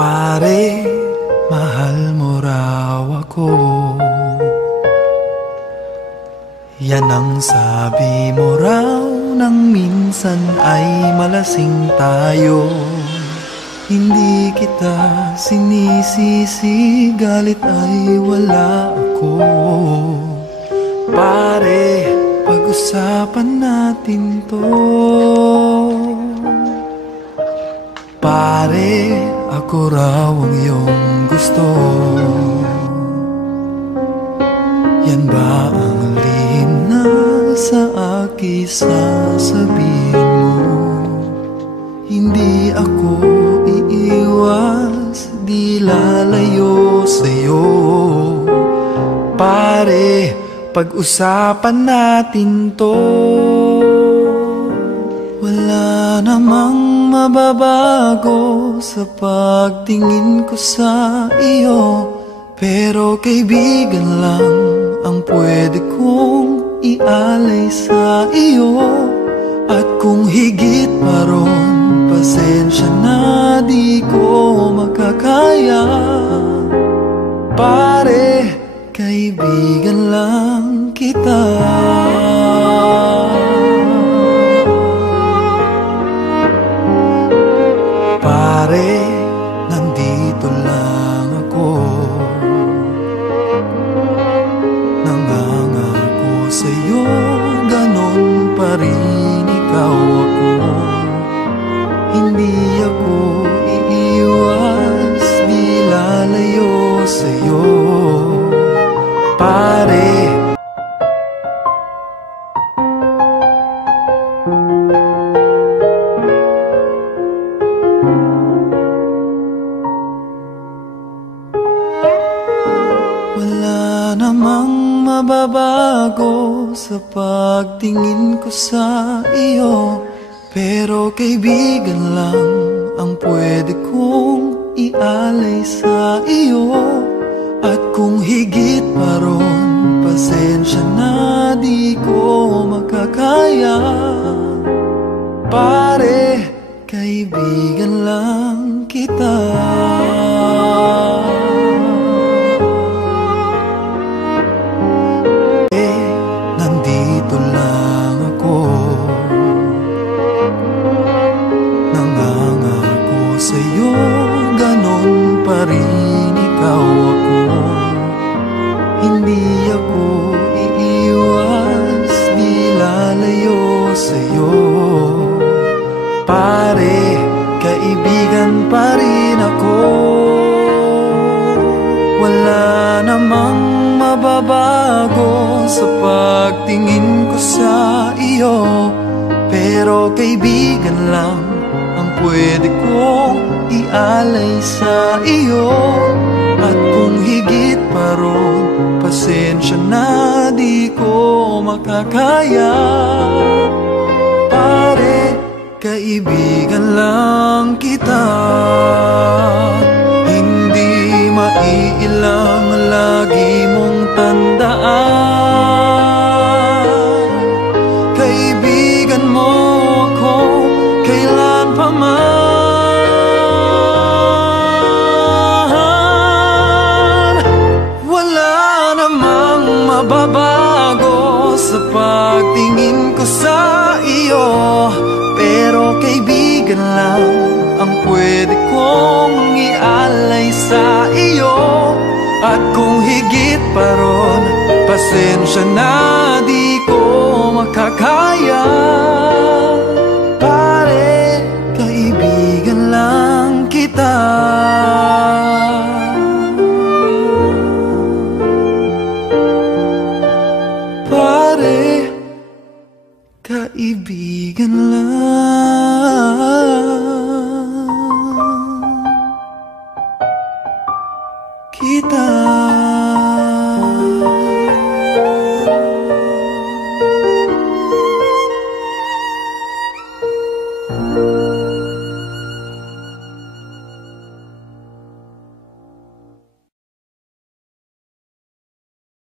Pare, mahal mo raw ako. Yan ang sabi mo raw nang minsan ay malasing tayo. Hindi kita sinisisi, galit ay wala ako. Pare, pag-usapan natin to. Pare, ako raw ang iyong gusto. Yan ba ang lihim na sa akin sasabihin mo? Hindi ako iiwas, di lalayo sa'yo. Pare, pag-usapan natin to. Wala namang mababago sa pagtingin ko sa iyo, pero kaibigan lang ang pwede kong ialay sa iyo. At kung higit pa ron, pasensya na di ko makakaya. Pare, kaibigan lang kita. Pare, nandito lang ako. Nangangako sa'yo, ganon pa rin ikaw ako. Hindi ako iiwas, di lalayo sa'yo. Pare, wala namang mababago sa pagtingin ko sa iyo, pero kaibigan lang ang pwede kong ialay sa iyo. At kung higit pa ron, pasensya na di ko makakaya. Pare, kaibigan lang kita. Nandito lang ako. Nangangako sa'yo, ganon pa rin ikaw ako. Hindi ako iiwas, di lalayo sa'yo. Pare, kaibigan pa rin ako. Wala namang mababago sa pagtingin ko sa iyo, pero kaibigan lang ang pwede kong ialay sa iyo. At kung higit pa ron, pasensya na di ko makakaya. Pare, kaibigan lang kita. Hindi maiilang lagi mong tandaan. Kaibigan mo ako kailan pa man. Wala namang mababago sa pagtingin ko sa iyo, pero kaibigan lang ang pwede kong ialay sa iyo. At kung higit pa ron, pasensya na di ko makakaya. Pare, kaibigan lang kita. Pare, kaibigan lang